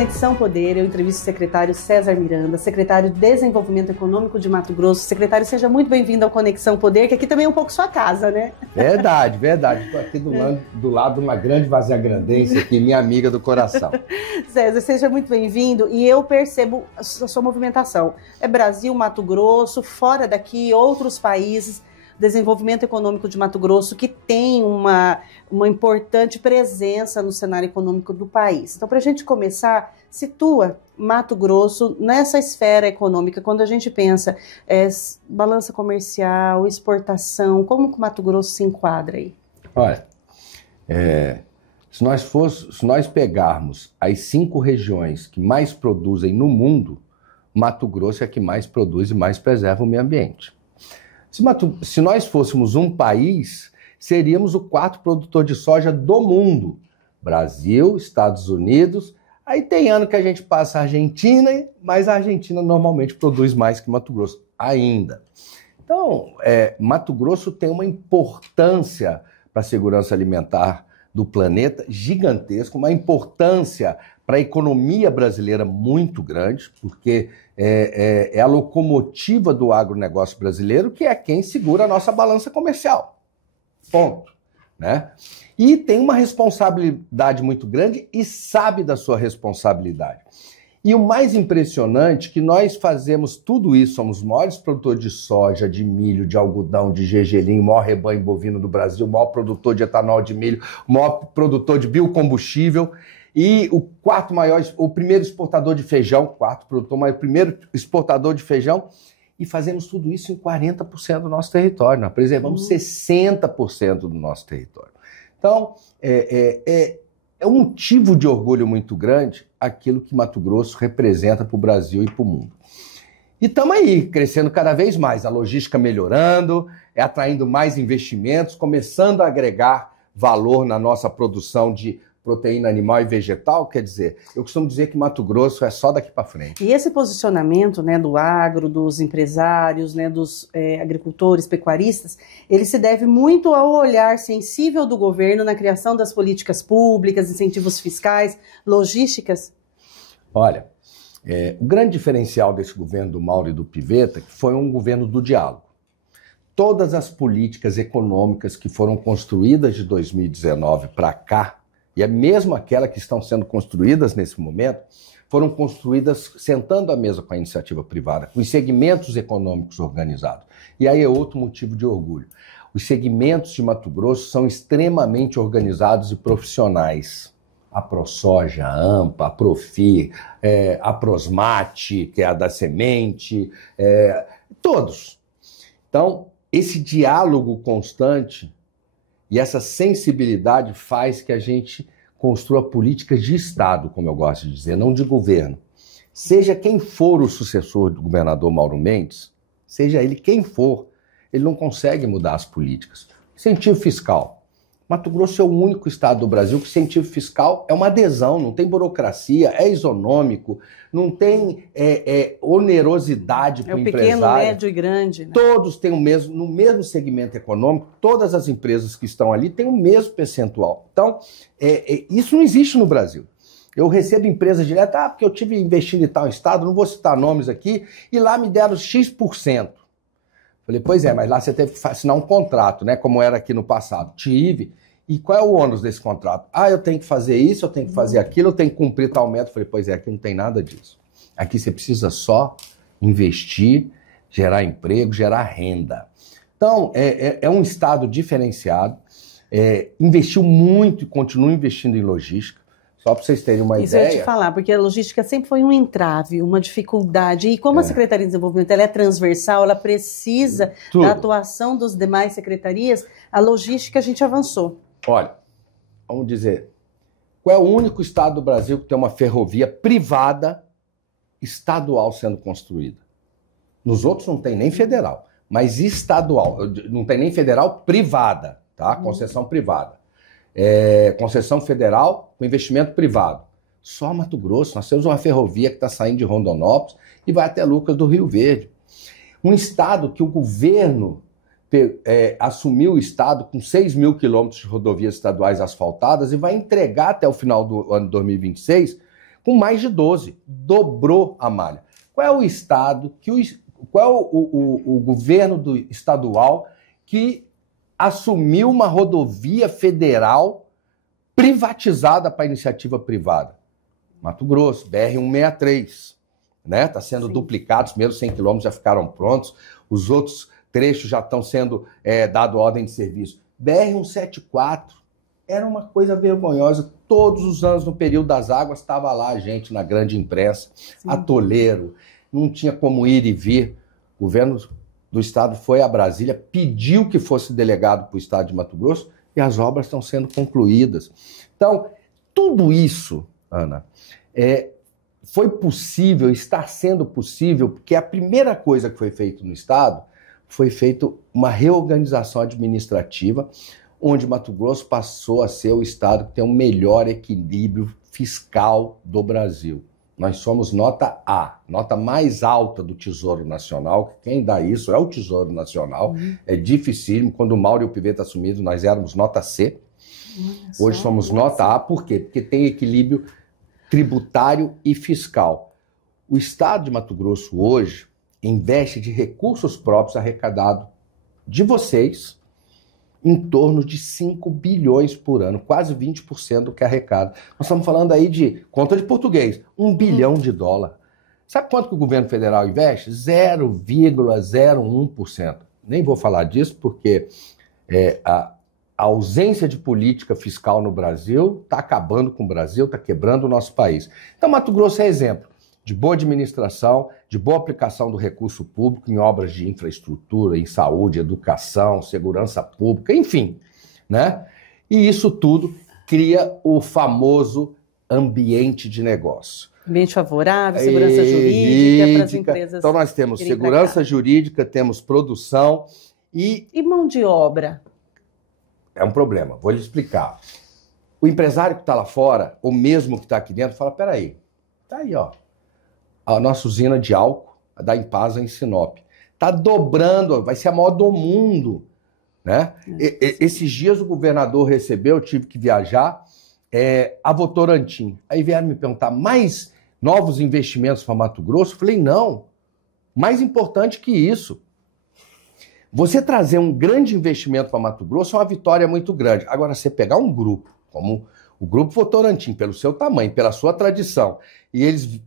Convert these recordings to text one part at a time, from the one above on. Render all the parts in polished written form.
Conexão Poder, eu entrevisto o secretário César Miranda, secretário de Desenvolvimento Econômico de Mato Grosso. Secretário, seja muito bem-vindo ao Conexão Poder, que aqui também é um pouco sua casa, né? Verdade, verdade. Estou aqui do lado de uma grande vaziagrandense aqui, minha amiga do coração. César, seja muito bem-vindo e eu percebo a sua movimentação. É Brasil, Mato Grosso, fora daqui, outros países. Desenvolvimento Econômico de Mato Grosso, que tem uma importante presença no cenário econômico do país. Então, para a gente começar, situa Mato Grosso nessa esfera econômica, quando a gente pensa balança comercial, exportação, como que o Mato Grosso se enquadra aí? Olha, se nós pegarmos as 5 regiões que mais produzem no mundo, Mato Grosso é a que mais produz e mais preserva o meio ambiente. Se nós fôssemos um país, seríamos o 4º produtor de soja do mundo. Brasil, Estados Unidos, aí tem ano que a gente passa a Argentina, mas a Argentina normalmente produz mais que Mato Grosso ainda. Então, Mato Grosso tem uma importância para a segurança alimentar do planeta gigantesca, uma importância para a economia brasileira muito grande, porque é a locomotiva do agronegócio brasileiro, que é quem segura a nossa balança comercial. Ponto. Né? E tem uma responsabilidade muito grande e sabe da sua responsabilidade. E o mais impressionante é que nós fazemos tudo isso, somos os maiores produtores de soja, de milho, de algodão, de gergelim, o maior rebanho bovino do Brasil, o maior produtor de etanol de milho, o maior produtor de biocombustível e o primeiro exportador de feijão, mas o primeiro exportador de feijão, e fazemos tudo isso em 40% do nosso território, nós preservamos 60% do nosso território. Então, é um motivo de orgulho muito grande aquilo que Mato Grosso representa para o Brasil e para o mundo. E estamos aí, crescendo cada vez mais, a logística melhorando, atraindo mais investimentos, começando a agregar valor na nossa produção de proteína animal e vegetal, quer dizer, eu costumo dizer que Mato Grosso é só daqui para frente. E esse posicionamento, né, do agro, dos empresários, né, dos agricultores, pecuaristas, ele se deve muito ao olhar sensível do governo na criação das políticas públicas, incentivos fiscais, logísticas? Olha, o grande diferencial desse governo do Mauro e do Pivetta que foi um governo do diálogo. Todas as políticas econômicas que foram construídas de 2019 para cá, e é mesmo aquelas que estão sendo construídas nesse momento, foram construídas sentando à mesa com a iniciativa privada, com os segmentos econômicos organizados. E aí é outro motivo de orgulho. Os segmentos de Mato Grosso são extremamente organizados e profissionais. A ProSoja, a AMPA, a Profi, a Prosmate, que é a da semente, todos. Então, esse diálogo constante e essa sensibilidade faz que a gente construa políticas de Estado, como eu gosto de dizer, não de governo. Seja quem for o sucessor do governador Mauro Mendes, seja ele quem for, ele não consegue mudar as políticas. Incentivo fiscal. Mato Grosso é o único estado do Brasil que incentivo fiscal é uma adesão, não tem burocracia, é isonômico, não tem onerosidade para o empresário. É o pequeno, médio e grande. Né? Todos têm no mesmo segmento econômico, todas as empresas que estão ali têm o mesmo percentual. Então, isso não existe no Brasil. Eu recebo empresas diretas, porque eu tive investindo em tal estado, não vou citar nomes aqui, e lá me deram X%. Falei, pois é, mas lá você teve que assinar um contrato, né? Como era aqui no passado. Tive. E qual é o ônus desse contrato? Eu tenho que fazer isso, eu tenho que fazer aquilo, eu tenho que cumprir tal meta. Falei, pois é, aqui não tem nada disso. Aqui você precisa só investir, gerar emprego, gerar renda. Então, é um estado diferenciado, investiu muito e continua investindo em logística. Só para vocês terem uma ideia. Isso eu ia te falar, porque a logística sempre foi um entrave, uma dificuldade. E como a Secretaria de Desenvolvimento ela é transversal, ela precisa da atuação dos demais secretarias, a logística a gente avançou. Olha, vamos dizer, qual é o único estado do Brasil que tem uma ferrovia privada estadual sendo construída? Nos outros não tem nem federal, mas estadual. Não tem nem federal privada, tá? Concessão privada. Concessão federal com investimento privado. Só Mato Grosso, nós temos uma ferrovia que está saindo de Rondonópolis e vai até Lucas do Rio Verde. Um estado que o governo assumiu o estado com 6 mil quilômetros de rodovias estaduais asfaltadas e vai entregar até o final do ano de 2026 com mais de 12. Dobrou a malha. Qual é o estado, qual é o governo estadual que assumiu uma rodovia federal privatizada para iniciativa privada? Mato Grosso, BR-163. Né? Está sendo duplicado, os primeiros 100 quilômetros já ficaram prontos, os outros trechos já estão sendo dado ordem de serviço. BR-174 era uma coisa vergonhosa. Todos os anos, no período das águas, estava lá a gente na grande imprensa, atoleiro, não tinha como ir e vir. O governo do estado foi a Brasília, pediu que fosse delegado para o estado de Mato Grosso e as obras estão sendo concluídas. Então, tudo isso, Ana, foi possível, está sendo possível, porque a primeira coisa que foi feita no estado foi feita uma reorganização administrativa, onde Mato Grosso passou a ser o estado que tem o melhor equilíbrio fiscal do Brasil. Nós somos nota A, nota mais alta do Tesouro Nacional. Quem dá isso é o Tesouro Nacional. É dificílimo. Quando o Mauro e o Piveta assumiram, nós éramos nota C. Hoje somos nota A. Por quê? Porque tem equilíbrio tributário e fiscal. O estado de Mato Grosso hoje investe de recursos próprios arrecadados de vocês em torno de 5 bilhões por ano, quase 20% do que arrecada. Nós estamos falando aí de, conta de português, $1 bilhão. Sabe quanto que o governo federal investe? 0,01%. Nem vou falar disso porque a ausência de política fiscal no Brasil está acabando com o Brasil, está quebrando o nosso país. Então, Mato Grosso é exemplo de boa administração, de boa aplicação do recurso público em obras de infraestrutura, em saúde, educação, segurança pública, enfim, né? E isso tudo cria o famoso ambiente de negócio. Ambiente favorável, segurança jurídica para as empresas. Então nós temos segurança jurídica, temos produção e mão de obra. É um problema, vou lhe explicar. O empresário que está lá fora, ou mesmo que está aqui dentro, fala, peraí, tá aí, ó. A nossa usina de álcool, a da Impasa em Sinop. Está dobrando, vai ser a maior do mundo. Né? Esses dias o governador recebeu, eu tive que viajar, a Votorantim. Aí vieram me perguntar, mais novos investimentos para Mato Grosso? Eu falei, não. Mais importante que isso. Você trazer um grande investimento para Mato Grosso é uma vitória muito grande. Agora, você pegar um grupo, como o Grupo Votorantim, pelo seu tamanho, pela sua tradição, e eles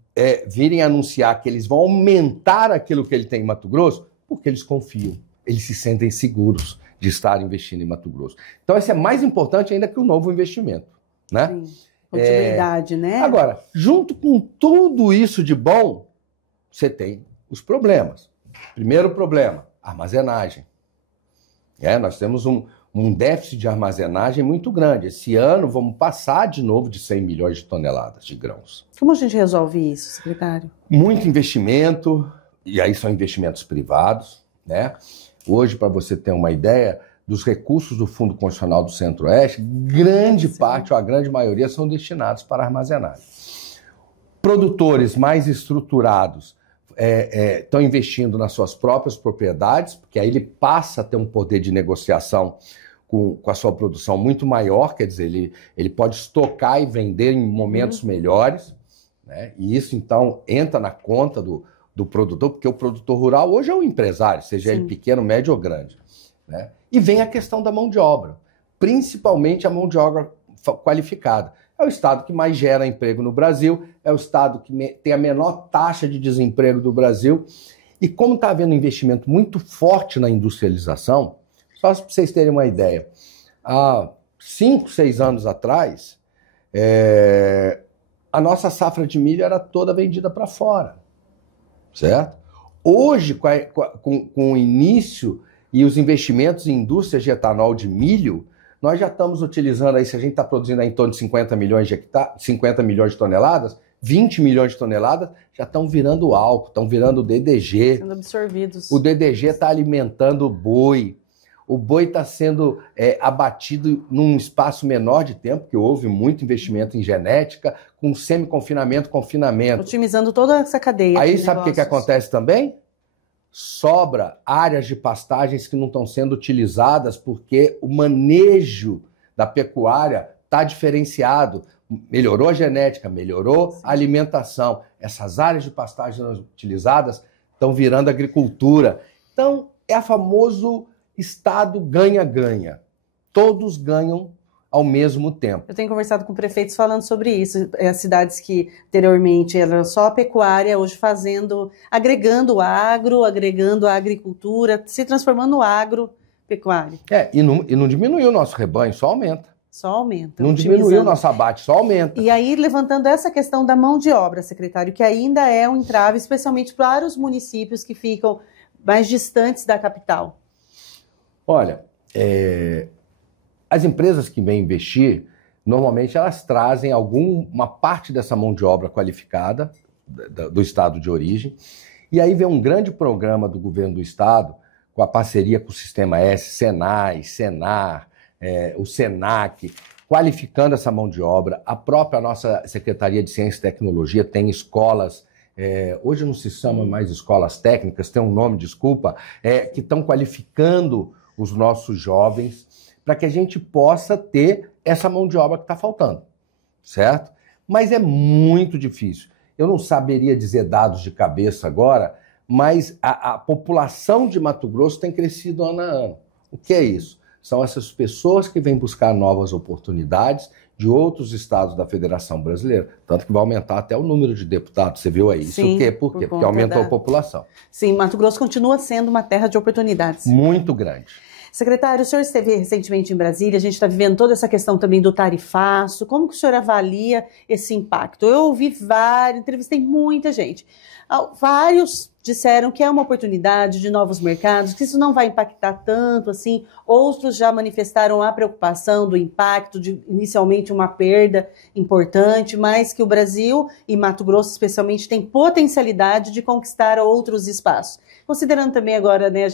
virem anunciar que eles vão aumentar aquilo que ele tem em Mato Grosso, porque eles confiam, eles se sentem seguros de estar investindo em Mato Grosso. Então, isso é mais importante ainda que o novo investimento. Né? Sim. Continuidade, né? Agora, junto com tudo isso de bom, você tem os problemas. Primeiro problema, armazenagem. Nós temos um déficit de armazenagem muito grande. Esse ano vamos passar de novo de 100 milhões de toneladas de grãos. Como a gente resolve isso, secretário? Muito investimento, e aí são investimentos privados. Né? Hoje, para você ter uma ideia, dos recursos do Fundo Constitucional do Centro-Oeste, grande parte, ou a grande maioria, são destinados para armazenagem. Produtores mais estruturados estão investindo nas suas próprias propriedades, porque aí ele passa a ter um poder de negociação com a sua produção muito maior, quer dizer, ele pode estocar e vender em momentos melhores, né? E isso, então, entra na conta do produtor, porque o produtor rural hoje é um empresário, seja ele pequeno, médio ou grande. Né? E vem a questão da mão de obra, principalmente a mão de obra qualificada. É o estado que mais gera emprego no Brasil, é o estado que tem a menor taxa de desemprego do Brasil. E como está havendo um investimento muito forte na industrialização, só para vocês terem uma ideia, há 5, 6 anos atrás, a nossa safra de milho era toda vendida para fora, certo? Hoje, com o início e os investimentos em indústrias de etanol de milho, nós já estamos utilizando aí, se a gente está produzindo aí em torno de 50 milhões de toneladas, 20 milhões de toneladas já estão virando álcool, estão virando DDG. Sendo absorvidos. O DDG está alimentando o boi. O boi está sendo abatido num espaço menor de tempo, porque houve muito investimento em genética, com semi-confinamento, confinamento. Otimizando toda essa cadeia. Aí sabe o que acontece também? Sobra áreas de pastagens que não estão sendo utilizadas porque o manejo da pecuária está diferenciado, melhorou a genética, melhorou a alimentação. Essas áreas de pastagem utilizadas estão virando agricultura. Então, é o famoso estado ganha-ganha. Todos ganham ao mesmo tempo. Eu tenho conversado com prefeitos falando sobre isso. As cidades que anteriormente eram só a pecuária, hoje agregando o agro, agregando a agricultura, se transformando no agropecuário. E não diminuiu o nosso rebanho, só aumenta. Só aumenta. Não diminuiu o nosso abate, só aumenta. E aí, levantando essa questão da mão de obra, secretário, que ainda é um entrave, especialmente para os municípios que ficam mais distantes da capital. Olha, as empresas que vêm investir, normalmente elas trazem uma parte dessa mão de obra qualificada do estado de origem, e aí vem um grande programa do governo do estado, com a parceria com o Sistema S, Senai, Senar, o Senac, qualificando essa mão de obra. A própria nossa Secretaria de Ciência e Tecnologia tem escolas, hoje não se chama mais escolas técnicas, tem um nome, desculpa, que estão qualificando os nossos jovens para que a gente possa ter essa mão de obra que está faltando, certo? Mas é muito difícil. Eu não saberia dizer dados de cabeça agora, mas a população de Mato Grosso tem crescido ano a ano. O que é isso? São essas pessoas que vêm buscar novas oportunidades de outros estados da Federação Brasileira. Tanto que vai aumentar até o número de deputados. Você viu aí? Sim, isso o quê? Por quê? Porque aumentou a população. Sim, Mato Grosso continua sendo uma terra de oportunidades. Muito grande. Secretário, o senhor esteve recentemente em Brasília, a gente está vivendo toda essa questão também do tarifaço. Como que o senhor avalia esse impacto? Eu ouvi entrevistei muita gente. Vários disseram que é uma oportunidade de novos mercados, que isso não vai impactar tanto assim. Outros já manifestaram a preocupação do impacto, de inicialmente uma perda importante, mas que o Brasil e Mato Grosso especialmente tem potencialidade de conquistar outros espaços. Considerando também agora, né,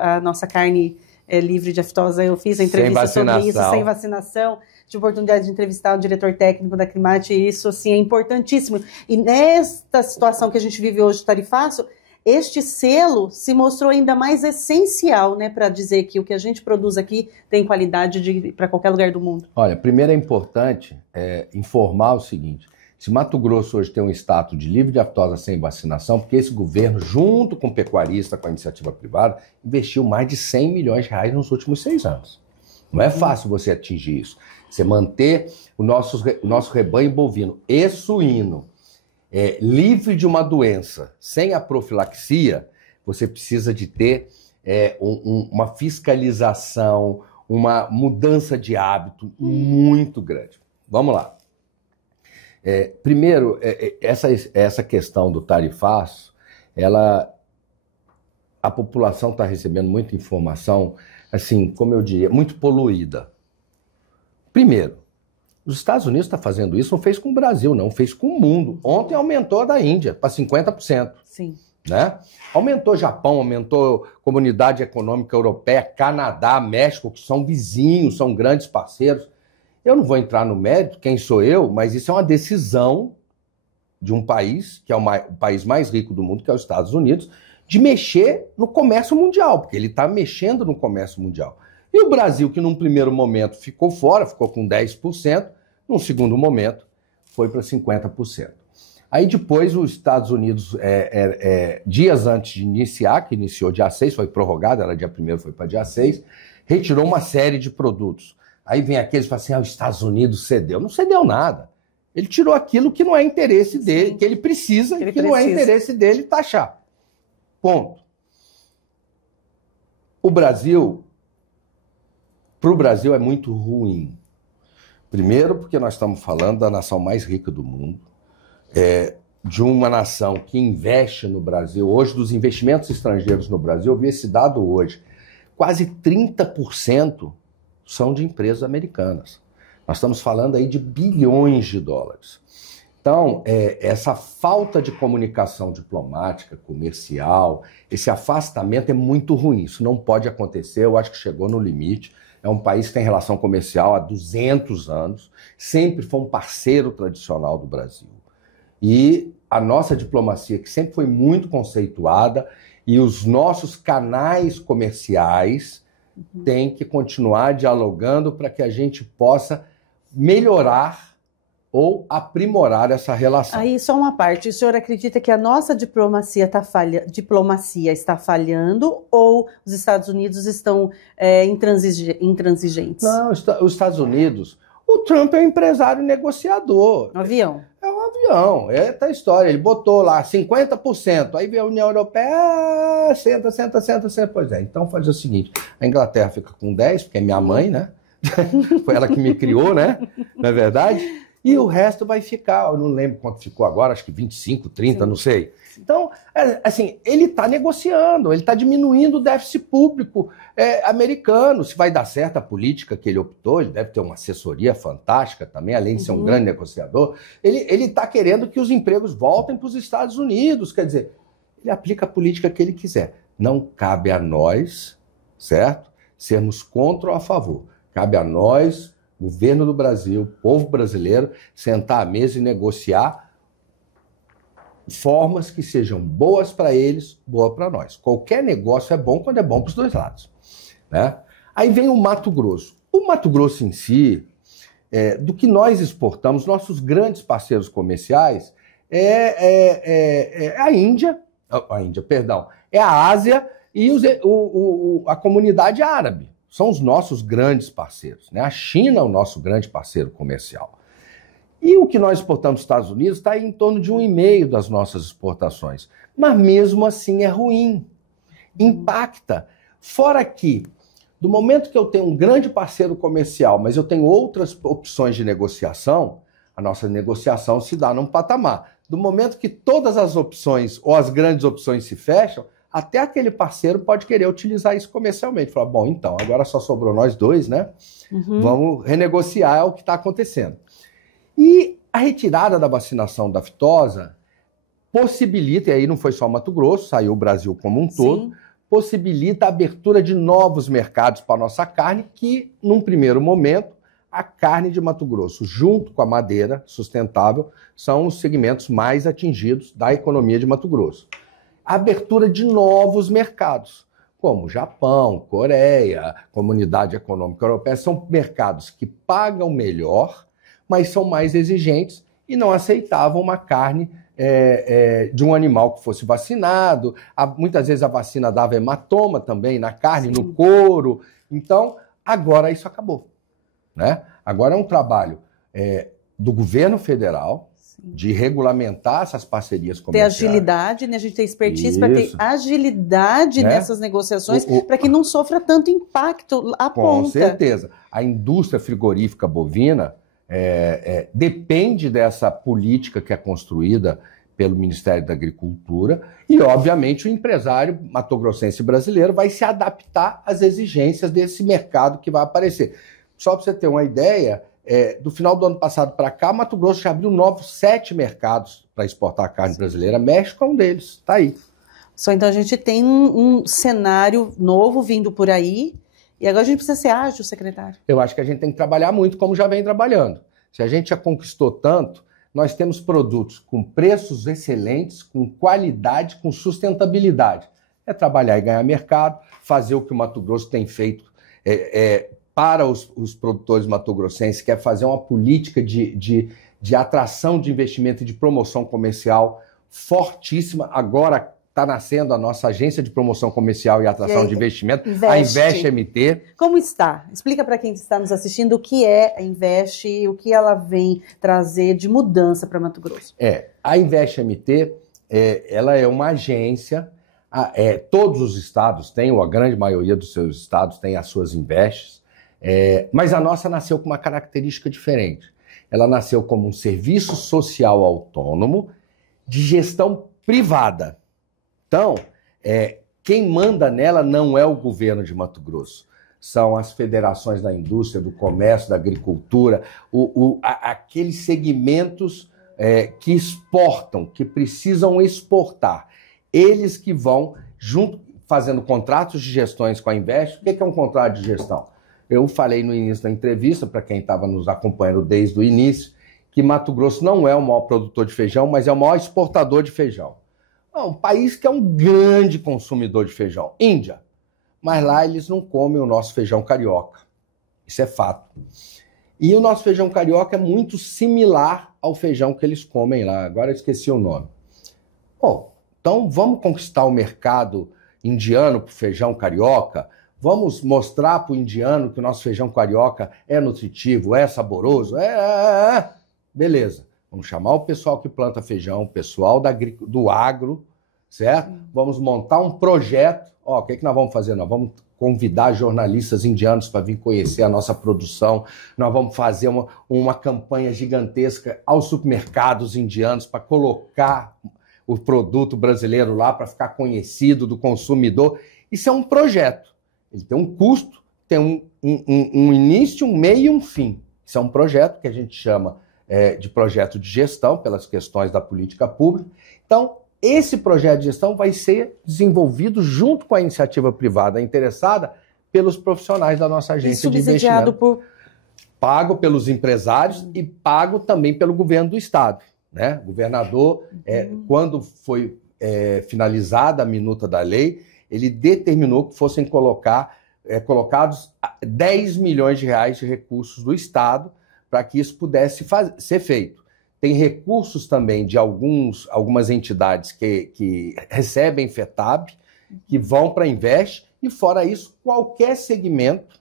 a nossa carne livre de aftosa, eu fiz a entrevista sobre isso, sem vacinação, de oportunidade de entrevistar o diretor técnico da Climate, e isso assim, é importantíssimo. E nesta situação que a gente vive hoje, tarifaço, este selo se mostrou ainda mais essencial, né, para dizer que o que a gente produz aqui tem qualidade para qualquer lugar do mundo. Olha, primeiro é importante informar o seguinte: se Mato Grosso hoje tem um status de livre de aftosa sem vacinação, porque esse governo, junto com o pecuarista, com a iniciativa privada, investiu mais de 100 milhões de reais nos últimos 6 anos. Não é fácil você atingir isso. Você manter o nosso rebanho bovino e suíno livre de uma doença, sem a profilaxia, você precisa de ter uma fiscalização, uma mudança de hábito muito grande. Vamos lá. Primeiro, essa questão do tarifaço, a população está recebendo muita informação, assim, como eu diria, muito poluída. Primeiro, os Estados Unidos está fazendo isso, não fez com o Brasil, não, fez com o mundo. Ontem aumentou a da Índia para 50%. Sim. Né? Aumentou Japão, aumentou Comunidade Econômica Europeia, Canadá, México, que são vizinhos, são grandes parceiros. Eu não vou entrar no mérito, quem sou eu, mas isso é uma decisão de um país, que é o país mais rico do mundo, que é os Estados Unidos, de mexer no comércio mundial, porque ele está mexendo no comércio mundial. E o Brasil, que num primeiro momento ficou fora, ficou com 10%, num segundo momento foi para 50%. Aí depois os Estados Unidos, dias antes de iniciar, que iniciou dia 6, foi prorrogado, era dia 1º, foi para dia 6, retirou uma série de produtos. Aí vem aqueles que falam assim, os Estados Unidos cedeu. Não cedeu nada. Ele tirou aquilo que não é interesse dele, que ele precisa, e que não é interesse dele taxar. Ponto. Para o Brasil é muito ruim. Primeiro porque nós estamos falando da nação mais rica do mundo, de uma nação que investe no Brasil. Hoje, dos investimentos estrangeiros no Brasil, eu vi esse dado hoje, quase 30% são de empresas americanas. Nós estamos falando aí de bilhões de dólares. Então, essa falta de comunicação diplomática, comercial, esse afastamento é muito ruim. Isso não pode acontecer, eu acho que chegou no limite. É um país que tem relação comercial há 200 anos, sempre foi um parceiro tradicional do Brasil. E a nossa diplomacia, que sempre foi muito conceituada, e os nossos canais comerciais têm que continuar dialogando para que a gente possa melhorar ou aprimorar essa relação. Aí, só uma parte. O senhor acredita que a nossa diplomacia está falhando ou os Estados Unidos estão intransigentes? Não, os Estados Unidos... O Trump é um empresário negociador. Um avião. É um avião, é a história. Ele botou lá 50%, aí veio a União Europeia, senta. Pois é, então faz o seguinte, a Inglaterra fica com 10%, porque é minha mãe, né? Foi ela que me criou, né? Não é verdade? E o resto vai ficar, eu não lembro quanto ficou agora, acho que 25, 30, não sei. Então, assim, ele está negociando, ele está diminuindo o déficit público americano. Se vai dar certo a política que ele optou, ele deve ter uma assessoria fantástica também, além de ser um grande negociador. Ele está querendo que os empregos voltem para os Estados Unidos, quer dizer, ele aplica a política que ele quiser. Não cabe a nós, certo? Sermos contra ou a favor. Cabe a nós, governo do Brasil, povo brasileiro, sentar à mesa e negociar formas que sejam boas para eles, boas para nós. Qualquer negócio é bom quando é bom para os dois lados, né? Aí vem o Mato Grosso. O Mato Grosso em si, do que nós exportamos, nossos grandes parceiros comerciais é a Índia, é a Ásia e a comunidade árabe. São os nossos grandes parceiros, né? A China é o nosso grande parceiro comercial. E o que nós exportamos para os Estados Unidos está em torno de 1,5% das nossas exportações. Mas mesmo assim é ruim. Impacta. Fora que, do momento que eu tenho um grande parceiro comercial, mas eu tenho outras opções de negociação, a nossa negociação se dá num patamar. Do momento que todas as opções ou as grandes opções se fecham, até aquele parceiro pode querer utilizar isso comercialmente. Falar, bom, então, agora só sobrou nós dois, né? Vamos renegociar o que está acontecendo. E a retirada da vacinação da aftosa possibilita, e aí não foi só Mato Grosso, saiu o Brasil como um todo, possibilita a abertura de novos mercados para a nossa carne, que, num primeiro momento, a carne de Mato Grosso, junto com a madeira sustentável, são os segmentos mais atingidos da economia de Mato Grosso. A abertura de novos mercados, como Japão, Coreia, Comunidade Econômica Europeia, são mercados que pagam melhor, mas são mais exigentes e não aceitavam uma carne de um animal que fosse vacinado. Muitas vezes a vacina dava hematoma também na carne, no couro. Então, agora isso acabou, né? Agora é um trabalho do governo federal de regulamentar essas parcerias comerciais. Ter agilidade, né? A gente tem expertise para ter agilidade nessas negociações, para que não sofra tanto impacto à ponta. Com certeza. A indústria frigorífica bovina depende dessa política que é construída pelo Ministério da Agricultura e, obviamente, o empresário matogrossense brasileiro vai se adaptar às exigências desse mercado que vai aparecer. Só para você ter uma ideia, do final do ano passado para cá, Mato Grosso já abriu novos 7 mercados para exportar carne brasileira. México é um deles, está aí. Só então a gente tem um cenário novo vindo por aí. E agora a gente precisa ser ágil, secretário. Eu acho que a gente tem que trabalhar muito, como já vem trabalhando. Se a gente já conquistou tanto, nós temos produtos com preços excelentes, com qualidade, com sustentabilidade. É trabalhar e ganhar mercado, fazer o que o Mato Grosso tem feito para os produtores matogrossenses, que é fazer uma política de atração de investimento e de promoção comercial fortíssima. Agora está nascendo a nossa agência de promoção comercial e atração de investimento, a Invest MT. Como está? Explica para quem está nos assistindo o que é a Invest e o que ela vem trazer de mudança para Mato Grosso. A Invest MT, ela é uma agência, todos os estados têm, ou a grande maioria dos seus estados têm as suas Invests, mas a nossa nasceu com uma característica diferente. Ela nasceu como um serviço social autônomo de gestão privada. Então, quem manda nela não é o governo de Mato Grosso, são as federações da indústria, do comércio, da agricultura, aqueles segmentos que exportam, que precisam exportar. Eles que vão, junto, fazendo contratos de gestões com a Invest. O que é um contrato de gestão? Eu falei no início da entrevista, para quem estava nos acompanhando desde o início, que Mato Grosso não é o maior produtor de feijão, mas é o maior exportador de feijão. Um país que é um grande consumidor de feijão, Índia. Mas lá eles não comem o nosso feijão carioca. Isso é fato. E o nosso feijão carioca é muito similar ao feijão que eles comem lá. Agora eu esqueci o nome. Bom, então vamos conquistar o mercado indiano para o feijão carioca? Vamos mostrar para o indiano que o nosso feijão carioca é nutritivo, é saboroso? Beleza. Vamos chamar o pessoal que planta feijão, o pessoal do agro, certo? Vamos montar um projeto. O que nós vamos fazer? Nós vamos convidar jornalistas indianos para vir conhecer a nossa produção. Nós vamos fazer uma campanha gigantesca aos supermercados indianos para colocar o produto brasileiro lá, para ficar conhecido do consumidor. Isso é um projeto. Ele tem um custo, tem um início, um meio e um fim. Isso é um projeto que a gente chama de projeto de gestão, pelas questões da política pública. Então, esse projeto de gestão vai ser desenvolvido junto com a iniciativa privada interessada pelos profissionais da nossa agência de investimento. Pago pelos empresários e pago também pelo governo do estado, né? O governador, quando foi finalizada a minuta da lei, ele determinou que fossem colocados 10 milhões de reais de recursos do estado para que isso pudesse ser feito. Tem recursos também de algumas entidades que recebem FETAB, que vão para a Invest, e fora isso, qualquer segmento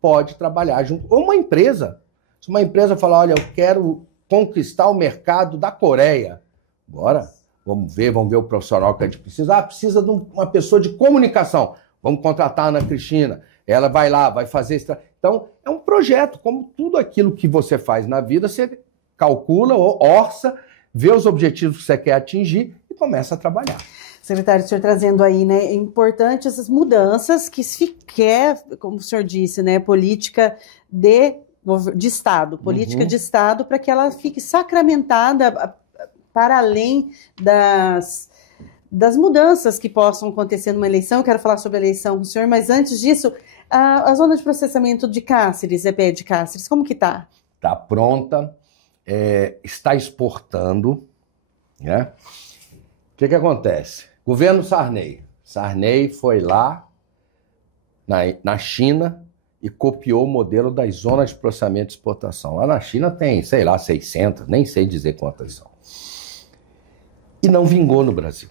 pode trabalhar junto. Ou uma empresa. Se uma empresa falar, olha, eu quero conquistar o mercado da Coreia, bora, vamos ver o profissional que a gente precisa. Precisa de uma pessoa de comunicação. Vamos contratar a Ana Cristina. Ela vai lá, vai fazer isso. Então, é um projeto, como tudo aquilo que você faz na vida, você calcula, orça, vê os objetivos que você quer atingir e começa a trabalhar. Secretário, o senhor trazendo aí, né, é importante essas mudanças que se quer, como o senhor disse, né, política de Estado, política de Estado, para que ela fique sacramentada para além das mudanças que possam acontecer numa eleição. Eu quero falar sobre a eleição com o senhor, mas antes disso, a zona de processamento de Cáceres, EPE de Cáceres, como que está? Está pronta. Está exportando, né? O que acontece? Governo Sarney. Sarney foi lá na China e copiou o modelo das zonas de processamento de exportação. Lá na China tem, sei lá, 600, nem sei dizer quantas são. E não vingou no Brasil.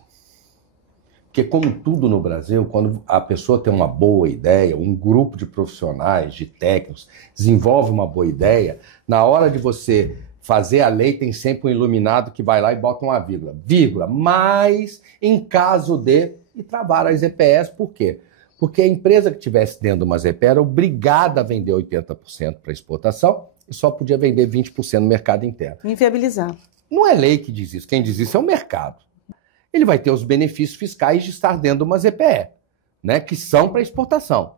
Porque como tudo no Brasil, quando a pessoa tem uma boa ideia, um grupo de profissionais, de técnicos, desenvolve uma boa ideia, na hora de você fazer a lei, tem sempre um iluminado que vai lá e bota uma vírgula, mas em caso de... E travaram as EPS, por quê? Porque a empresa que tivesse dentro de uma EPE era obrigada a vender 80% para exportação e só podia vender 20% no mercado interno. Inviabilizar. Não é lei que diz isso, quem diz isso é o mercado. Ele vai ter os benefícios fiscais de estar dentro de uma EPE, né, que são para exportação.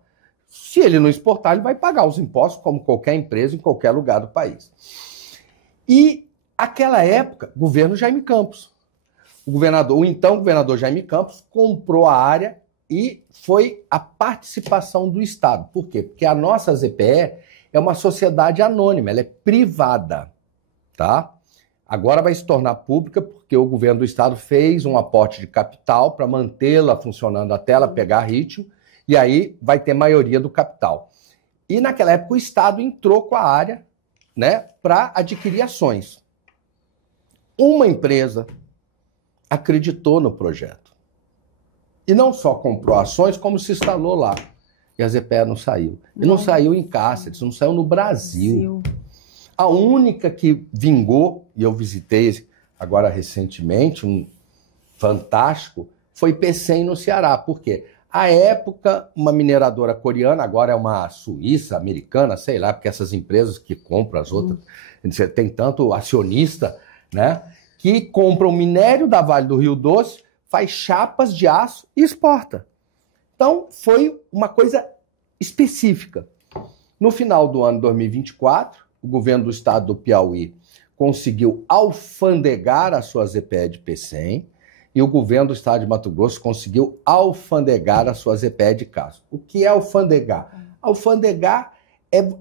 Se ele não exportar, ele vai pagar os impostos como qualquer empresa em qualquer lugar do país. E, aquela época, governo Jaime Campos. O então governador Jaime Campos comprou a área e foi a participação do Estado. Por quê? Porque a nossa ZPE é uma sociedade anônima, ela é privada, tá? Agora vai se tornar pública porque o governo do Estado fez um aporte de capital para mantê-la funcionando até ela pegar ritmo, e aí vai ter maioria do capital. E naquela época o Estado entrou com a área, né, para adquirir ações. Uma empresa acreditou no projeto. E não só comprou ações, como se instalou lá. E a ZPE não saiu. E não saiu em Cáceres, não saiu no Brasil. A única que vingou, e eu visitei agora recentemente, um fantástico, foi Pecém no Ceará. Por quê? À época, uma mineradora coreana, agora é uma suíça, americana, sei lá, porque essas empresas que compram as outras, tem tanto acionista, né, que compram minério da Vale do Rio Doce, faz chapas de aço e exporta. Então, foi uma coisa específica. No final do ano 2024, o governo do estado do Piauí conseguiu alfandegar a sua ZPE de Pecém, e o governo do estado de Mato Grosso conseguiu alfandegar a sua ZPE de Cáceres. O que é alfandegar? Alfandegar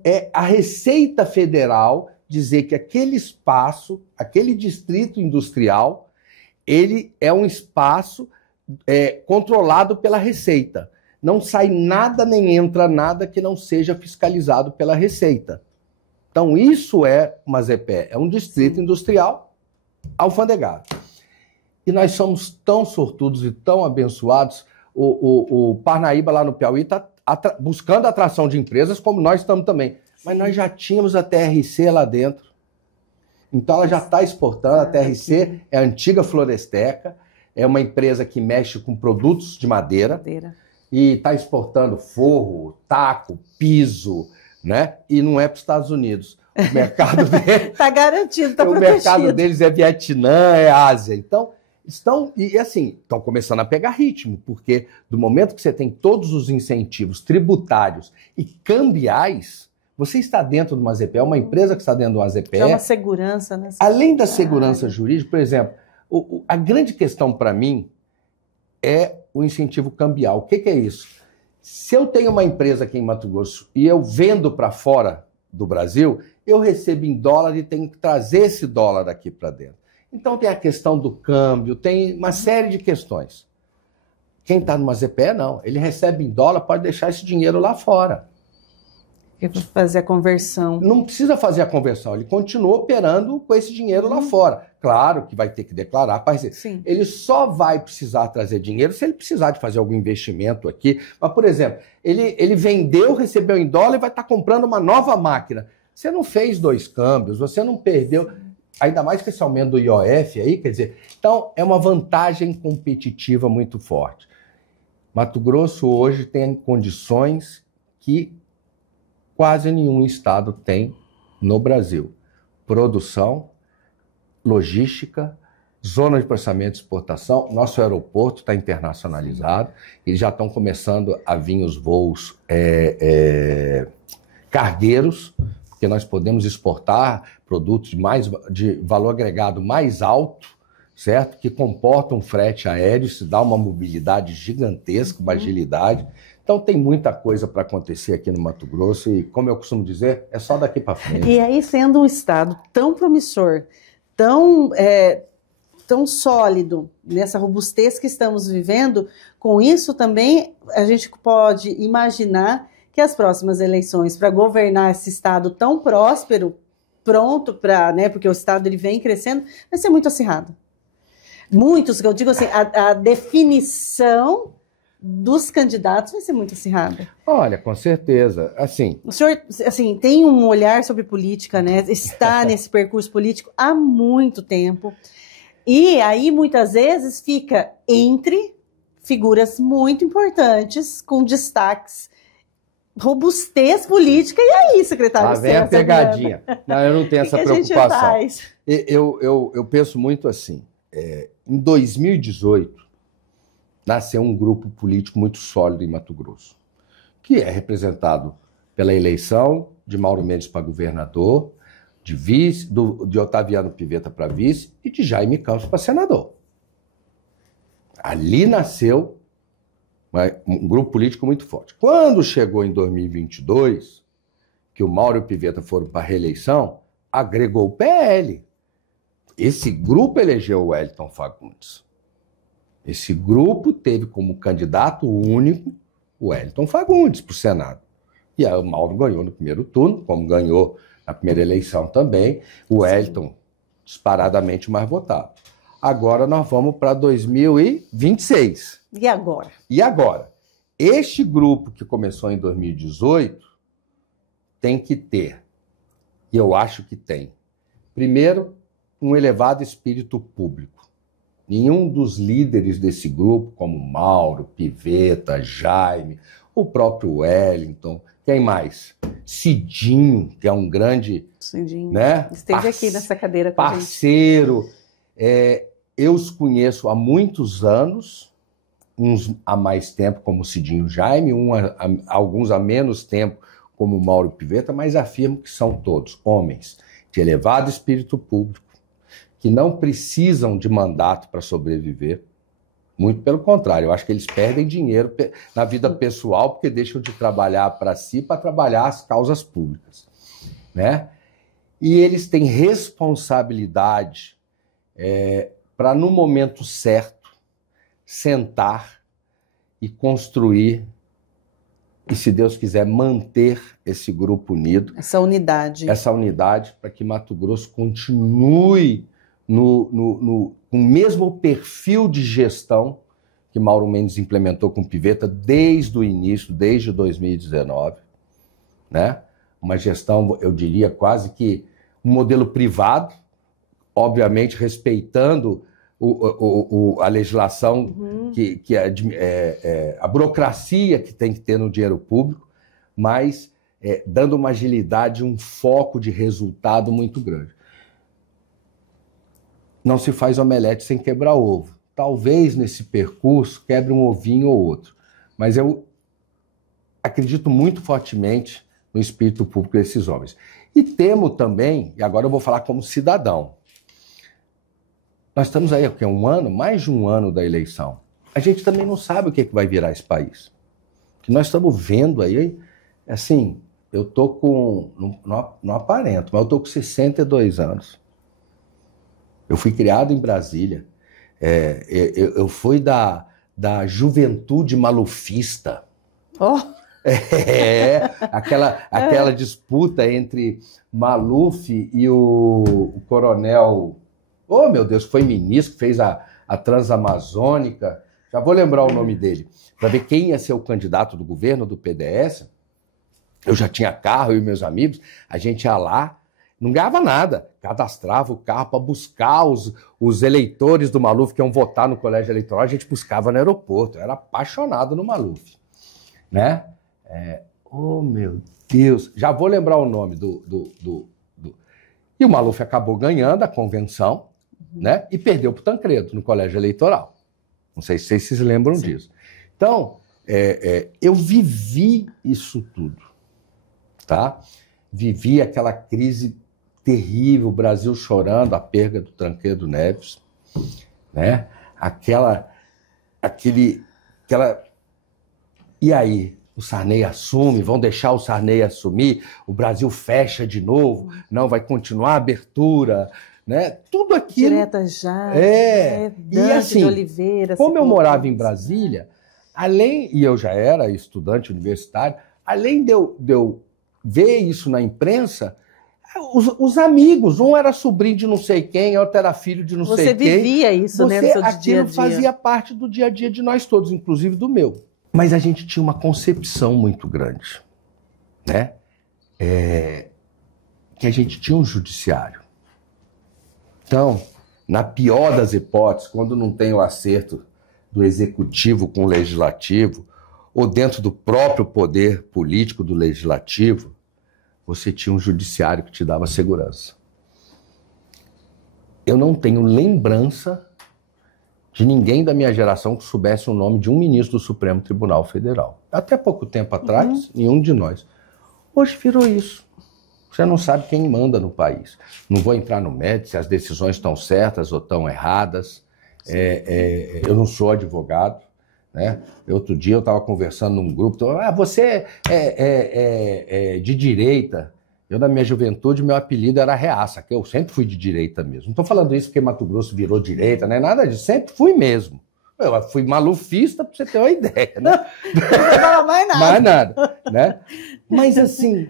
é a Receita Federal dizer que aquele espaço, aquele distrito industrial, ele é um espaço controlado pela Receita. Não sai nada nem entra nada que não seja fiscalizado pela Receita. Então, isso é uma ZPE, é um distrito industrial alfandegado. E nós somos tão sortudos e tão abençoados. O Parnaíba, lá no Piauí, está buscando atração de empresas, como nós estamos também. Mas nós já tínhamos a TRC lá dentro. Então, ela já está exportando. A TRC é a antiga Floresteca, é uma empresa que mexe com produtos de madeira. E está exportando forro, taco, piso, né? E não é para os Estados Unidos. O mercado deles... Está garantido, está protegido. O mercado deles é Vietnã, é Ásia. Então, estão começando a pegar ritmo, porque do momento que você tem todos os incentivos tributários e cambiais, você está dentro de uma ZPE, uma empresa que está dentro de uma ZPE... É uma segurança, né? Além da segurança jurídica, por exemplo, a grande questão para mim é o incentivo cambial. O que é isso? Se eu tenho uma empresa aqui em Mato Grosso e eu vendo para fora do Brasil, eu recebo em dólar e tenho que trazer esse dólar aqui para dentro. Então tem a questão do câmbio, tem uma série de questões. Quem está numa ZPE, não. Ele recebe em dólar, pode deixar esse dinheiro lá fora. Fazer a conversão. Não precisa fazer a conversão, ele continua operando com esse dinheiro lá fora. Claro que vai ter que declarar, mas ele só vai precisar trazer dinheiro se ele precisar de fazer algum investimento aqui. Mas, por exemplo, ele vendeu, recebeu em dólar e vai estar comprando uma nova máquina. Você não fez 2 câmbios, você não perdeu, ainda mais que esse aumento do IOF aí, quer dizer, então é uma vantagem competitiva muito forte. Mato Grosso hoje tem condições que quase nenhum estado tem no Brasil. Produção, logística, zona de processamento e exportação. Nosso aeroporto está internacionalizado. Eles já estão começando a vir os voos cargueiros, porque nós podemos exportar produtos de valor agregado mais alto, certo? Que comportam frete aéreo, isso dá uma mobilidade gigantesca, uma agilidade. Então tem muita coisa para acontecer aqui no Mato Grosso e, como eu costumo dizer, é só daqui para frente. E aí, sendo um estado tão promissor, tão sólido, nessa robustez que estamos vivendo, com isso também a gente pode imaginar que as próximas eleições para governar esse estado tão próspero, pronto para, né, porque o estado ele vem crescendo, vai ser muito acirrado. Muitos, eu digo assim, a definição dos candidatos vai ser muito acirrada. Olha, com certeza. Assim, o senhor tem um olhar sobre política, né? Está nesse percurso político há muito tempo. E aí, muitas vezes, fica entre figuras muito importantes, com destaques, robustez política. E aí, secretário? Lá vem a pegadinha. Não, eu não tenho essa preocupação. A gente faz? Eu penso muito assim. Em 2018, nasceu um grupo político muito sólido em Mato Grosso, que é representado pela eleição de Mauro Mendes para governador, de vice, de Otaviano Pivetta para vice e de Jaime Campos para senador. Ali nasceu um grupo político muito forte. Quando chegou em 2022, que o Mauro e o Pivetta foram para a reeleição, agregou o PL. Esse grupo elegeu o Wellington Fagundes. Esse grupo teve como candidato único o Wellington Fagundes para o Senado. E aí o Mauro ganhou no primeiro turno, como ganhou na primeira eleição também. O Wellington, disparadamente mais votado. Agora nós vamos para 2026. E agora? E agora? Este grupo que começou em 2018 tem que ter, e eu acho que tem, primeiro, um elevado espírito público. Nenhum dos líderes desse grupo, como Mauro, Pivetta, Jaime, o próprio Wellington, quem mais? Cidinho, que é um grande... Cidinho, né? Esteve aqui nessa cadeira com parceiro. Eu os conheço há muitos anos, uns há mais tempo, como Cidinho e Jaime, alguns há menos tempo, como Mauro e Pivetta, mas afirmo que são todos homens de elevado espírito público, que não precisam de mandato para sobreviver. Muito pelo contrário, eu acho que eles perdem dinheiro na vida pessoal porque deixam de trabalhar para si para trabalhar as causas públicas, né? E eles têm responsabilidade para, no momento certo, sentar e construir e, se Deus quiser, manter esse grupo unido. Essa unidade. Essa unidade para que Mato Grosso continue com o mesmo perfil de gestão que Mauro Mendes implementou com Pivetta desde o início, desde 2019. Né? Uma gestão, eu diria, quase que um modelo privado, obviamente respeitando a legislação, a burocracia que tem que ter no dinheiro público, mas dando uma agilidade, um foco de resultado muito grande. Não se faz omelete sem quebrar ovo. Talvez nesse percurso quebre um ovinho ou outro, mas eu acredito muito fortemente no espírito público desses homens. E temo também, e agora eu vou falar como cidadão, nós estamos aí, porque é um ano, mais de um ano da eleição. A gente também não sabe o que vai virar esse país. O que nós estamos vendo aí, assim, eu tô com, não aparento, mas eu tô com 62 anos. Eu fui criado em Brasília. Eu fui da juventude malufista. Oh. Aquela disputa entre Maluf e o coronel... Oh, meu Deus, foi ministro, que fez a Transamazônica. Já vou lembrar o nome dele. Para ver quem ia ser o candidato do governo do PDS. Eu já tinha carro, eu e meus amigos. A gente ia lá, não ganhava nada. Cadastrava o carro para buscar os eleitores do Maluf que iam votar no colégio eleitoral. A gente buscava no aeroporto. Eu era apaixonado no Maluf. Né? Oh, meu Deus. Já vou lembrar o nome E o Maluf acabou ganhando a convenção, né? E perdeu para o Tancredo no colégio eleitoral. Não sei se vocês se lembram Sim. disso. Então, eu vivi isso tudo, tá? Vivi aquela crise terrível, o Brasil chorando, a perda do Tancredo Neves, né? E aí? O Sarney assume, vão deixar o Sarney assumir, o Brasil fecha de novo, não, vai continuar a abertura, né? Tudo aquilo... Direta já. E assim, de Oliveira, como eu morava em Brasília, e eu já era estudante universitário, além de eu ver isso na imprensa, os amigos, um era sobrinho de não sei quem, outro era filho de não sei quem. Você vivia isso, né, no seu dia a dia. Aquilo fazia parte do dia a dia de nós todos, inclusive do meu. Mas a gente tinha uma concepção muito grande, né? Que a gente tinha um judiciário. Então, na pior das hipóteses, quando não tem o acerto do executivo com o legislativo, ou dentro do próprio poder político do legislativo, você tinha um judiciário que te dava segurança. Eu não tenho lembrança de ninguém da minha geração que soubesse o nome de um ministro do Supremo Tribunal Federal. Até pouco tempo atrás, nenhum de nós. Hoje virou isso. Você não sabe quem manda no país. Não vou entrar no mérito se as decisões estão certas ou estão erradas. Eu não sou advogado. Né? Outro dia eu estava conversando num grupo, você é de direita. Eu, na minha juventude, meu apelido era Reaça, que eu sempre fui de direita mesmo. Não estou falando isso porque Mato Grosso virou direita, não é nada disso, sempre fui mesmo. Eu fui malufista, para você ter uma ideia. Né? Não fala mais nada. Mais nada. Né? Mas assim,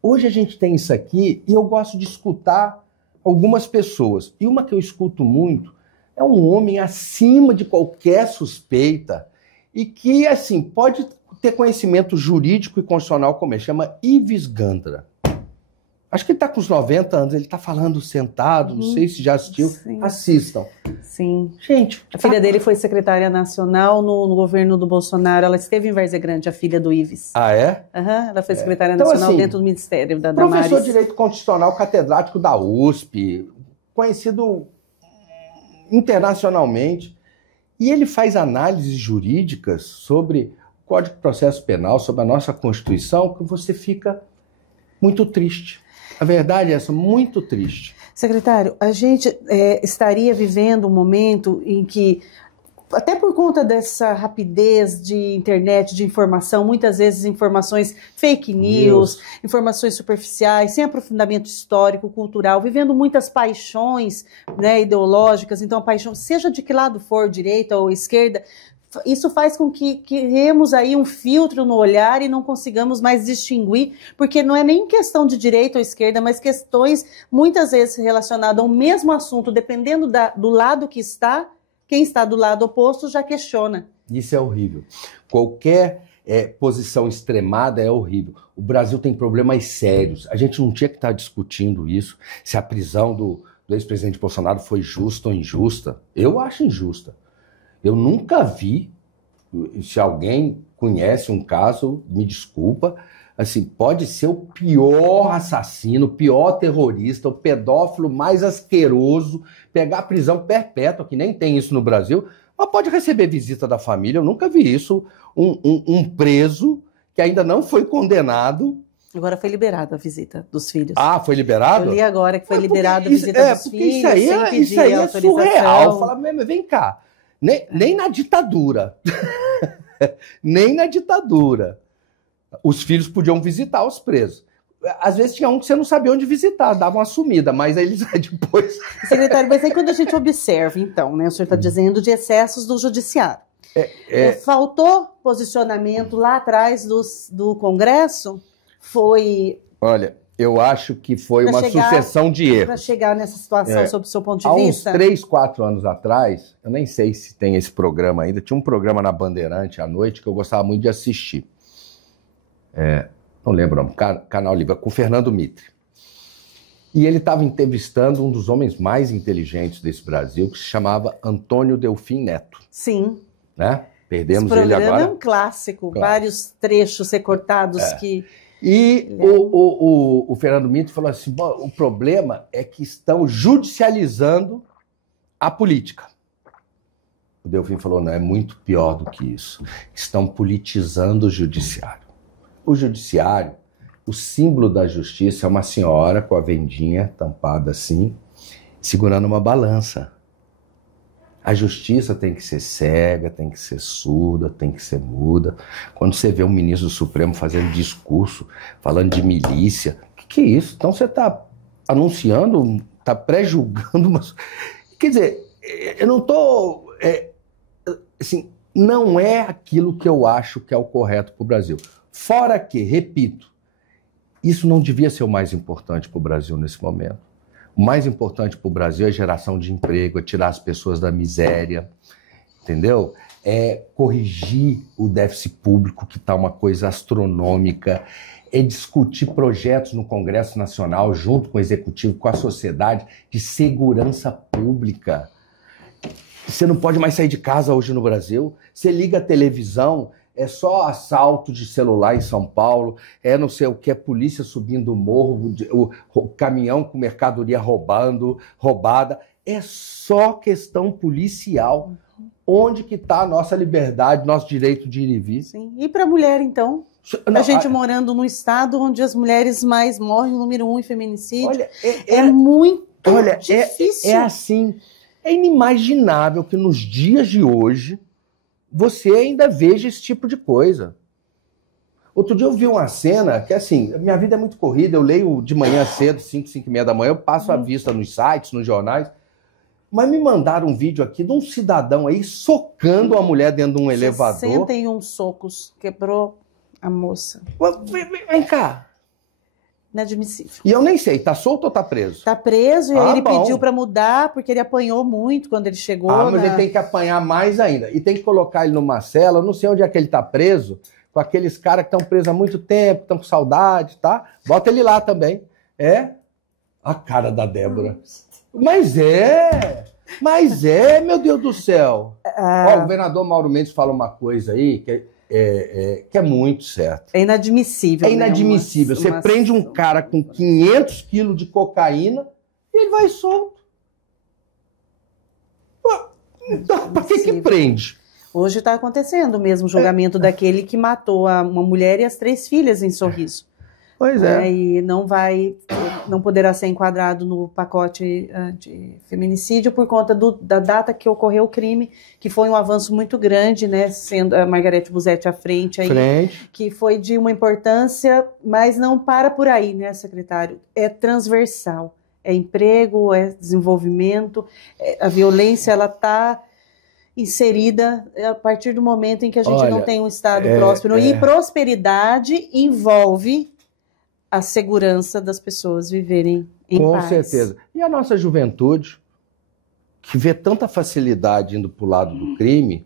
hoje a gente tem isso aqui e eu gosto de escutar algumas pessoas. E uma que eu escuto muito é um homem acima de qualquer suspeita e que, assim, pode ter conhecimento jurídico e constitucional como ele, chama Ives Gandra. Acho que ele está com uns 90 anos, ele está falando sentado, não sei se já assistiu. Sim. Assistam. Sim. Gente, a filha dele foi secretária nacional no governo do Bolsonaro, ela esteve em Várzea Grande, a filha do Ives. Ah, é? Ela foi secretária nacional assim, dentro do Ministério da Damares. Professor de Direito Constitucional, catedrático da USP, conhecido internacionalmente, e ele faz análises jurídicas sobre o Código de Processo Penal, sobre a nossa Constituição, que você fica muito triste. A verdade é essa, muito triste. Secretário, a gente estaria vivendo um momento em que, até por conta dessa rapidez de internet, de informação, muitas vezes informações fake news, informações superficiais, sem aprofundamento histórico, cultural, vivendo muitas paixões, né, ideológicas. Então, a paixão, seja de que lado for, direita ou esquerda, isso faz com que criemos aí um filtro no olhar e não consigamos mais distinguir, porque não é nem questão de direita ou esquerda, mas questões muitas vezes relacionadas ao mesmo assunto, dependendo do lado que está, quem está do lado oposto já questiona. Isso é horrível. Qualquer posição extremada é horrível. O Brasil tem problemas sérios. A gente não tinha que estar discutindo isso, se a prisão do ex-presidente Bolsonaro foi justa ou injusta. Eu acho injusta. Eu nunca vi, se alguém conhece um caso, me desculpa, assim, pode ser o pior assassino, o pior terrorista, o pedófilo mais asqueroso, pegar prisão perpétua, que nem tem isso no Brasil, mas pode receber visita da família. Eu nunca vi isso. Um preso que ainda não foi condenado. Agora foi liberada a visita dos filhos. Ah, foi liberado? Eu li agora que foi liberada a visita dos filhos. Isso aí é surreal. Fala, mas vem cá, nem na ditadura, nem na ditadura, os filhos podiam visitar os presos. Às vezes tinha um que você não sabia onde visitar, dava uma sumida, mas aí eles depois... Secretário, mas aí quando a gente observa, então, né, o senhor está dizendo de excessos do judiciário. Faltou posicionamento lá atrás do Congresso? Olha, eu acho que foi uma sucessão de erros. Para chegar nessa situação, sob o seu ponto de vista? Há uns 3, 4 anos atrás, eu nem sei se tem esse programa ainda, tinha um programa na Bandeirante à noite que eu gostava muito de assistir. Não lembro o nome, Canal Livre, com o Fernando Mitre. E ele estava entrevistando um dos homens mais inteligentes desse Brasil, que se chamava Antônio Delfim Neto. Sim. Né? Perdemos ele agora. Esse programa é um clássico, claro. Vários trechos recortados que... E o Fernando Mitre falou assim, o problema é que estão judicializando a política. O Delfim falou, não, é muito pior do que isso. Estão politizando o judiciário. O judiciário, o símbolo da justiça é uma senhora com a vendinha tampada assim, segurando uma balança. A justiça tem que ser cega, tem que ser surda, tem que ser muda. Quando você vê um ministro do Supremo fazendo discurso, falando de milícia, o que é isso? Então você está anunciando, está pré-julgando umas... Quer dizer, eu não estou... assim, não é aquilo que eu acho que é o correto para o Brasil. Fora que, repito, isso não devia ser o mais importante para o Brasil nesse momento. O mais importante para o Brasil é a geração de emprego, é tirar as pessoas da miséria, entendeu? É corrigir o déficit público, que está uma coisa astronômica, é discutir projetos no Congresso Nacional, junto com o Executivo, com a sociedade, de segurança pública. Você não pode mais sair de casa hoje no Brasil, você liga a televisão... É só assalto de celular em São Paulo, não sei o que, é polícia subindo o morro, o caminhão com mercadoria roubada. É só questão policial. Onde que está a nossa liberdade, nosso direito de ir e vir? Sim. E para a mulher, então? A gente morando num estado onde as mulheres mais morrem, número 1 em feminicídio. Olha, muito difícil. É assim, é inimaginável que nos dias de hoje você ainda veja esse tipo de coisa. Outro dia eu vi uma cena que, assim, minha vida é muito corrida, eu leio de manhã cedo, 5h30 da manhã, eu passo a vista nos sites, nos jornais, mas me mandaram um vídeo aqui de um cidadão aí socando uma mulher dentro de um elevador. 61 socos, quebrou a moça. Vem cá. Inadmissível. E eu nem sei, tá solto ou tá preso? Tá preso, e aí ele pediu para mudar, porque ele apanhou muito quando ele chegou. Mas ele tem que apanhar mais ainda. E tem que colocar ele numa cela, eu não sei onde é que ele tá preso, com aqueles caras que estão presos há muito tempo, estão com saudade, tá? Bota ele lá também. A cara da Débora. Mas meu Deus do céu. O governador Mauro Mendes fala uma coisa aí, que é muito certo. É inadmissível. É inadmissível. Você prende um cara com 500 quilos de cocaína e ele vai solto. Então, para que prende? Hoje está acontecendo o mesmo julgamento daquele que matou uma mulher e as 3 filhas em Sorriso. Pois é. E não poderá ser enquadrado no pacote de feminicídio por conta da data que ocorreu o crime, que foi um avanço muito grande, né, sendo a Margarete Busetti à frente, que foi de uma importância, mas não para por aí, né, secretário? É transversal, é emprego, é desenvolvimento, a violência, ela está inserida a partir do momento em que a gente não tem um Estado próspero. E prosperidade envolve a segurança das pessoas viverem em paz. Com certeza. E a nossa juventude, que vê tanta facilidade indo para o lado do crime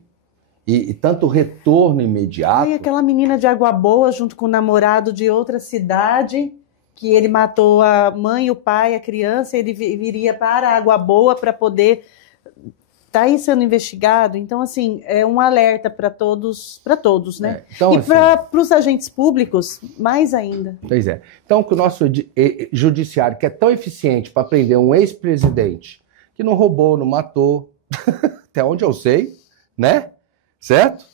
e tanto retorno imediato. E aquela menina de Água Boa junto com o namorado de outra cidade, que ele matou a mãe, o pai, a criança, ele viria para Água Boa para poder estar aí sendo investigado. Então, assim, é um alerta para todos, né? Então, e assim, para os agentes públicos, mais ainda. Pois é. Então, que o nosso judiciário, que é tão eficiente para prender um ex-presidente que não roubou, não matou, até onde eu sei, né? Certo?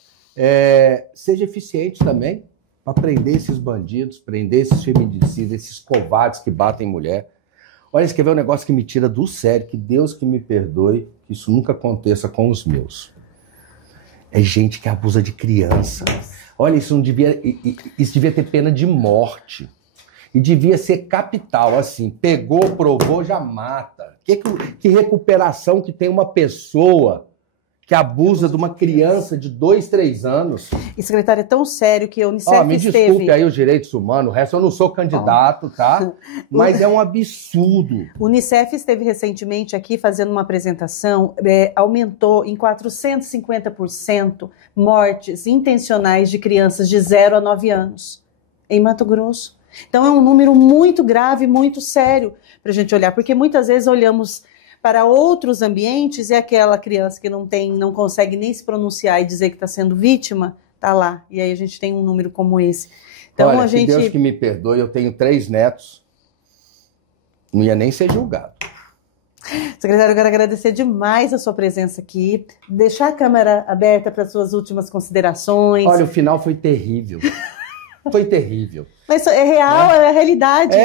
Seja eficiente também para prender esses bandidos, prender esses feminicidas, esses covardes que batem mulher. Olha, você quer ver um negócio que me tira do sério, que Deus que me perdoe, que isso nunca aconteça com os meus. É gente que abusa de criança. Olha, isso devia ter pena de morte. E devia ser capital, assim, pegou, provou, já mata. Que recuperação que tem uma pessoa que abusa de uma criança de 2, 3 anos. E, secretário, é tão sério que a Unicef me desculpe aí os direitos humanos, o resto eu não sou candidato, tá? Mas é um absurdo. O Unicef esteve recentemente aqui fazendo uma apresentação, aumentou em 450% mortes intencionais de crianças de 0 a 9 anos em Mato Grosso. Então é um número muito grave, muito sério para a gente olhar, porque muitas vezes olhamos para outros ambientes e aquela criança que não consegue nem se pronunciar e dizer que está sendo vítima, está lá. E aí a gente tem um número como esse. Então, olha, que Deus que me perdoe, eu tenho 3 netos, não ia nem ser julgado. Secretário, eu quero agradecer demais a sua presença aqui, deixar a Câmara aberta para suas últimas considerações. Olha, o final foi terrível. Foi terrível. Mas é real, é a realidade.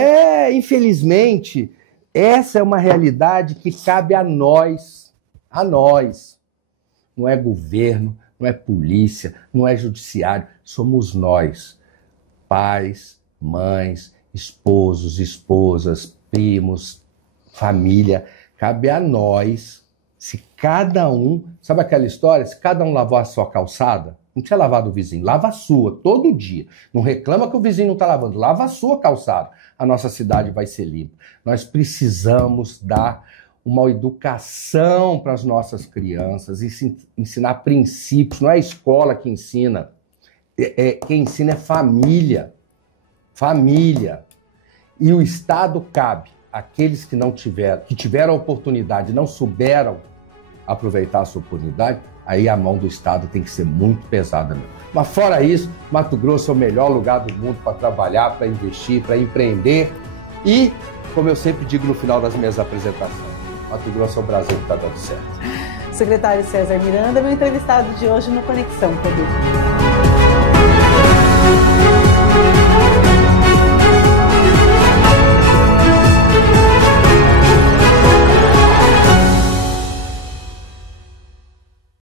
Infelizmente, essa é uma realidade que cabe a nós. A nós. Não é governo, não é polícia, não é judiciário. Somos nós. Pais, mães, esposos, esposas, primos, família. Cabe a nós, se cada um... Sabe aquela história? Se cada um lavou a sua calçada, não tinha lavado o vizinho, lava a sua, todo dia. Não reclama que o vizinho não está lavando, lava a sua calçada. A nossa cidade vai ser limpa. Nós precisamos dar uma educação para as nossas crianças e ensinar princípios. Não é a escola que ensina. Quem ensina é família. Família. E o Estado cabe àqueles que não tiveram, que tiveram a oportunidade e não souberam aproveitar essa oportunidade, aí a mão do Estado tem que ser muito pesada mesmo. Mas fora isso, Mato Grosso é o melhor lugar do mundo para trabalhar, para investir, para empreender e, como eu sempre digo no final das minhas apresentações, Mato Grosso é o Brasil que está dando certo. Secretário César Miranda, meu entrevistado de hoje no Conexão Poder.